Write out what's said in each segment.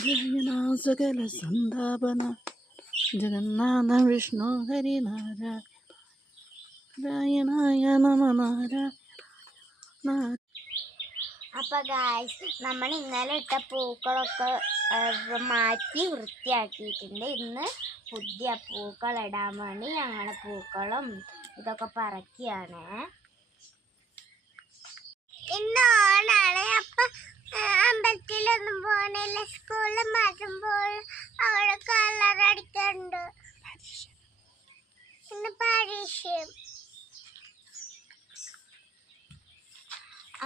നാരായണ സകല സന്താപന ജഗന്നാഥ വിഷ്ണു ഹരി നാരായണായ നമ നാരായണ. അപ്പോൾ ഗായ്സ്, നമ്മൾ ഇന്നലെ ഇട്ട പൂക്കളൊക്കെ മാറ്റി വൃത്തിയാക്കിയിട്ടുണ്ട്. ഇന്ന് പുതിയ പൂക്കൾ ഇടാൻ വേണ്ടി ഞങ്ങൾ പൂക്കളും ഇതൊക്കെ പറക്കിയാണ്. ഇന്ന് ഓണാണ്. അപ്പം അമ്പലത്തിലൊന്നും പോകണില്ല. സ്കൂളിൽ മാറ്റുമ്പോൾ അവിടെ കളർ അടിക്കാറുണ്ട്. ഇന്ന് പരീക്ഷ.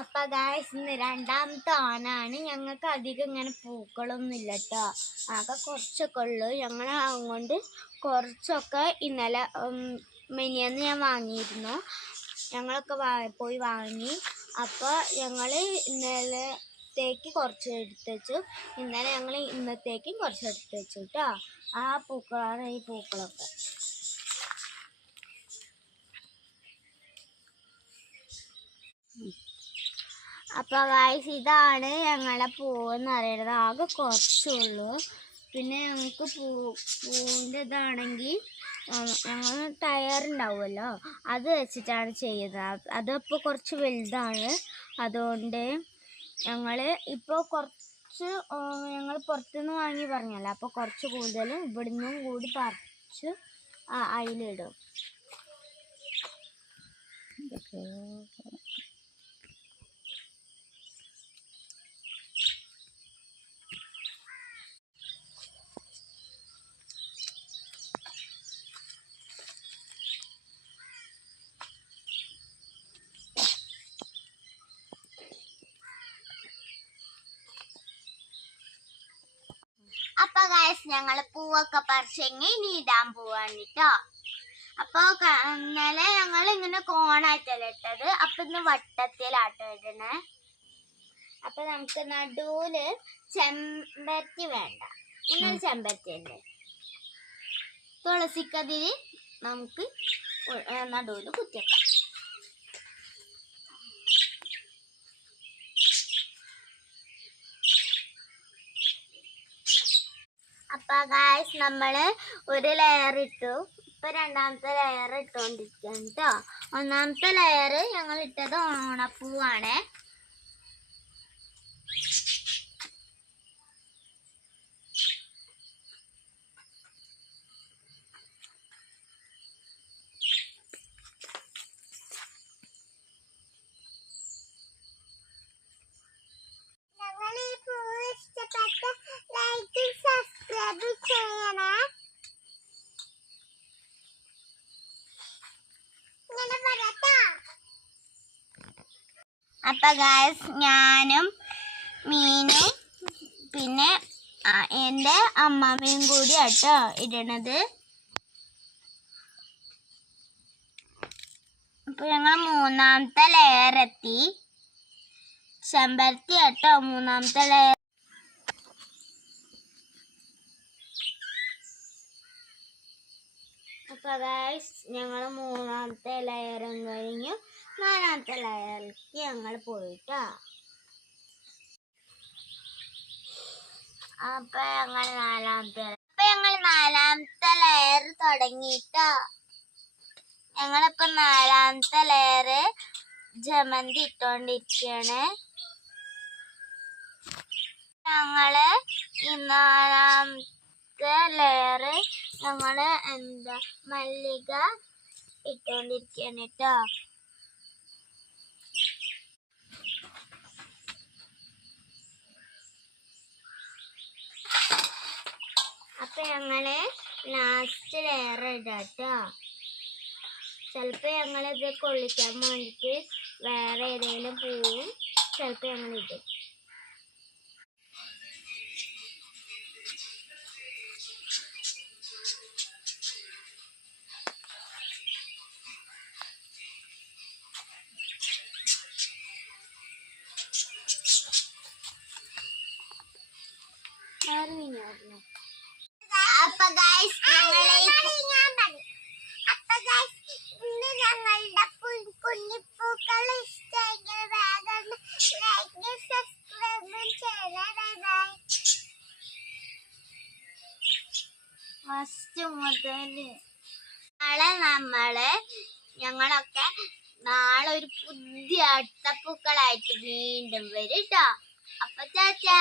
അപ്പൊ ഗായ്സ്, ഇന്ന് രണ്ടാമത്തെ ഓണാണ്. ഞങ്ങൾക്ക് അധികം ഇങ്ങനെ പൂക്കളൊന്നും ഇല്ല കേട്ടോ. ആകെ കുറച്ചൊക്കെ ഉള്ളു. ഞങ്ങൾ അതുകൊണ്ട് കുറച്ചൊക്കെ ഇന്നലെ മിനിയാന്ന് ഞാൻ വാങ്ങിയിരുന്നു. ഞങ്ങളൊക്കെ പോയി വാങ്ങി. അപ്പോൾ ഞങ്ങൾ ഇന്നലത്തേക്ക് കുറച്ച് എടുത്ത് വെച്ചു. ഇന്നലെ ഞങ്ങൾ ഇന്നത്തേക്കും കുറച്ച് എടുത്ത് വെച്ചു കേട്ടോ. ആ പൂക്കളാണ് ഈ പൂക്കളൊക്കെ. അപ്പോൾ ഗായ്സ്, ഇതാണ് ഞങ്ങളുടെ പൂവെന്ന് പറയുന്നത്. ആകെ കുറച്ചുള്ളൂ. പിന്നെ ഞങ്ങൾക്ക് പൂവിൻ്റെ ഇതാണെങ്കിൽ ഞങ്ങൾ ടയറുണ്ടാവുമല്ലോ, അത് വെച്ചിട്ടാണ് ചെയ്യുന്നത്. അതിപ്പോൾ കുറച്ച് വലുതാണ്. അതുകൊണ്ട് ഞങ്ങൾ ഇപ്പോൾ കുറച്ച് ഞങ്ങൾ പുറത്തുനിന്ന് വാങ്ങി പറഞ്ഞല്ലോ, അപ്പോൾ കുറച്ച് കൂടുതലും ഇവിടുന്നും കൂടി പറിച്ച് അതിലിടും. അപ്പൊ ഗായ്സ്, ഞങ്ങൾ പൂവൊക്കെ പറിച്ചെങ്കിൽ ഇനി ഇടാൻ പോവാണ് കേട്ടോ. അപ്പൊ ഇന്നലെ ഞങ്ങൾ ഇങ്ങനെ കോണായിട്ടല്ല ഇട്ടത്. അപ്പൊ ഇന്ന് വട്ടത്തിലാട്ടോ ഇടണേ. അപ്പൊ നമുക്ക് നടുവില് ചെമ്പരത്തി വേണ്ട. ഇന്നൊരു ചെമ്പരത്തി ഉണ്ട്. തുളസിക്കതിര് നമുക്ക് നടുവില് കുത്തിവെക്കാം. അപ്പൊ ഗായ്സ്, നമ്മള് ഒരു ലെയർ ഇട്ടു. ഇപ്പൊ രണ്ടാമത്തെ ലെയർ ഇട്ടുകൊണ്ടിരിക്കുകയാണ് കേട്ടോ. ഒന്നാമത്തെ ലെയർ ഞങ്ങൾ ഇട്ടത് ഓണപ്പൂവാണ്. അപ്പൊ ഗായ്സ്, ഞാനും മീനും പിന്നെ എൻ്റെ അമ്മാമ്മയും കൂടി ആട്ടോ ഇടണത്. അപ്പൊ ഞങ്ങൾ മൂന്നാമത്തെ ലെയർ എത്തി. ചെമ്പരത്തി ആട്ടോ മൂന്നാമത്തെ ലെയർ. അപ്പൊ ഗായ്സ്, ഞങ്ങൾ മൂന്നാമത്തെ ലെയറും കഴിഞ്ഞു. നാലാമത്തെ ലെയറിലേക്ക് ഞങ്ങൾ പോയിട്ടോ. അപ്പൊ ഞങ്ങൾ നാലാമത്തെ ലെയർ തുടങ്ങിട്ടോ. ഞങ്ങളിപ്പോ നാലാമത്തെ ലെയർ ജമന്തി ഇട്ടോണ്ടിരിക്കുകയാണ്. ഞങ്ങള് ഈ നാലാമത്തെ ലെയർ ഞങ്ങള് മല്ലിക ഇട്ടോണ്ടിരിക്കുകയാണ് കേട്ടോ. അപ്പൊ ഞങ്ങള് ലാസ്റ്റ് ലെയർ ഇടാട്ടോ. ചിലപ്പോ ഞങ്ങളിത് കൊള്ളിക്കാൻ വേണ്ടിട്ട് വേറെ ഏതെങ്കിലും പൂവും ചിലപ്പോ ഞങ്ങൾ ഇടും. അപ്പൊ ഗൈസ്, ഞങ്ങളുടെ കുഞ്ഞിപ്പൂക്കൾ ഇഷ്ടമെങ്കിൽ വേഗം ലൈക്ക് സബ്സ്ക്രൈബ് ചെയ്യണേ. ഫസ്റ്റ് മുതല് ഞങ്ങളൊക്കെ നാളെ ഒരു പുതിയ അട്ടപ്പൂക്കളായിട്ട് വീണ്ടും വരും ട്ടോ. അപ്പൊ ചാച്ചാ.